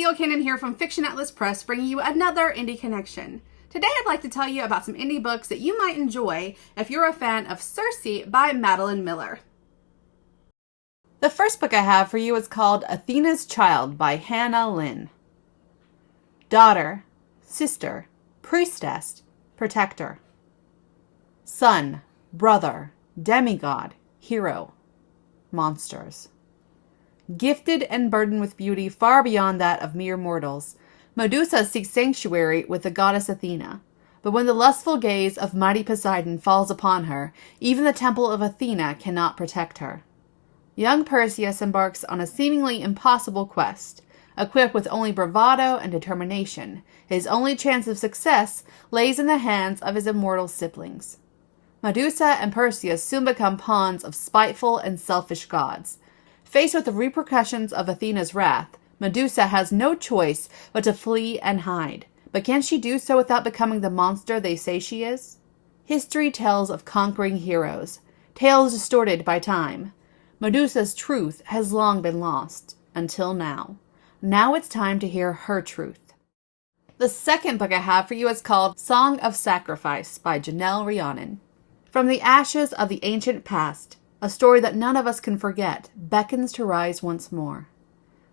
Steel Cannon here from Fiction Atlas Press, bringing you another Indie Connection. Today I'd like to tell you about some indie books that you might enjoy if you're a fan of Circe by Madeline Miller. The first book I have for you is called Athena's Child by Hannah Lynn. Daughter, sister, priestess, protector. Son, brother, demigod, hero, monsters. Gifted and burdened with beauty far beyond that of mere mortals, Medusa seeks sanctuary with the goddess Athena. But when the lustful gaze of mighty Poseidon falls upon her, even the temple of Athena cannot protect her. Young Perseus embarks on a seemingly impossible quest. Equipped with only bravado and determination, his only chance of success lays in the hands of his immortal siblings. Medusa and Perseus soon become pawns of spiteful and selfish gods. Faced with the repercussions of Athena's wrath, Medusa has no choice but to flee and hide. But can she do so without becoming the monster they say she is? History tells of conquering heroes, tales distorted by time. Medusa's truth has long been lost, until now. Now it's time to hear her truth. The second book I have for you is called Song of Sacrifice by Janelle Rhiannon. From the ashes of the ancient past, a story that none of us can forget beckons to rise once more.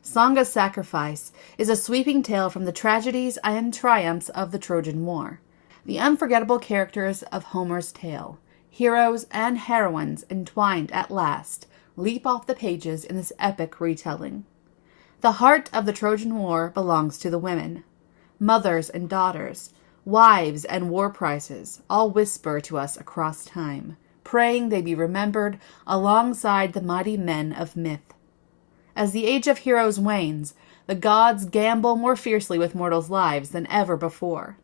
Song of Sacrifice is a sweeping tale from the tragedies and triumphs of the Trojan War. The unforgettable characters of Homer's tale, heroes and heroines entwined at last, leap off the pages in this epic retelling. The heart of the Trojan War belongs to the women. Mothers and daughters, wives and war prizes all whisper to us across time, praying they be remembered alongside the mighty men of myth. As the age of heroes wanes, the gods gamble more fiercely with mortals' lives than ever before.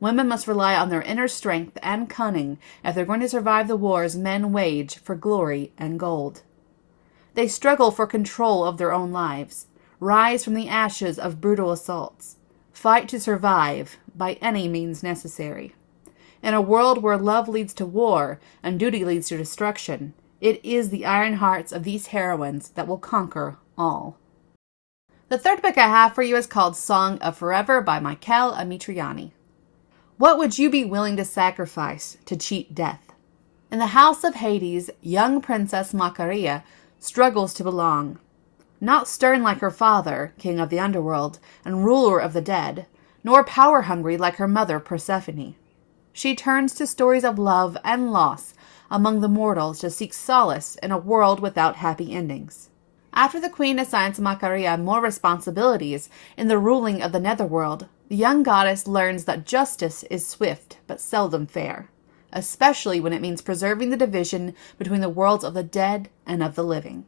Women must rely on their inner strength and cunning if they're going to survive the wars men wage for glory and gold. They struggle for control of their own lives, rise from the ashes of brutal assaults, fight to survive by any means necessary. In a world where love leads to war and duty leads to destruction, it is the iron hearts of these heroines that will conquer all. The third book I have for you is called Song of Forever by Michael Amitriani. What would you be willing to sacrifice to cheat death? In the house of Hades, young Princess Macaria struggles to belong. Not stern like her father, king of the underworld and ruler of the dead, nor power-hungry like her mother Persephone. She turns to stories of love and loss among the mortals to seek solace in a world without happy endings. After the queen assigns Macaria more responsibilities in the ruling of the netherworld, the young goddess learns that justice is swift but seldom fair, especially when it means preserving the division between the worlds of the dead and of the living.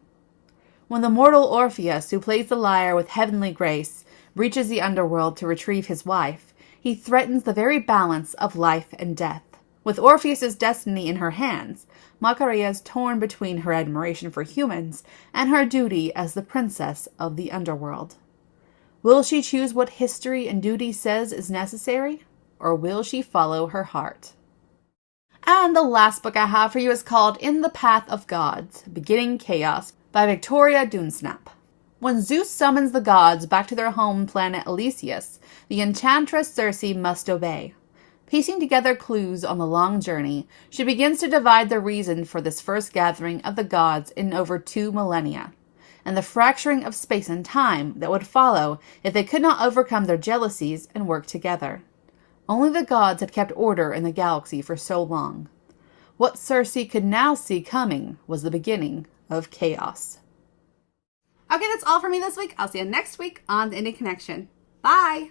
When the mortal Orpheus, who plays the lyre with heavenly grace, reaches the underworld to retrieve his wife, he threatens the very balance of life and death. With Orpheus's destiny in her hands, Macaria is torn between her admiration for humans and her duty as the princess of the underworld. Will she choose what history and duty says is necessary, or will she follow her heart? And the last book I have for you is called In the Path of Gods, Beginning Chaos by Victoria Dunsnap. When Zeus summons the gods back to their home planet Elysius, the enchantress Circe must obey. Piecing together clues on the long journey, she begins to divide the reason for this first gathering of the gods in over 2 millennia, and the fracturing of space and time that would follow if they could not overcome their jealousies and work together. Only the gods had kept order in the galaxy for so long. What Circe could now see coming was the beginning of chaos. Okay, that's all for me this week. I'll see you next week on the Indie Connection. Bye!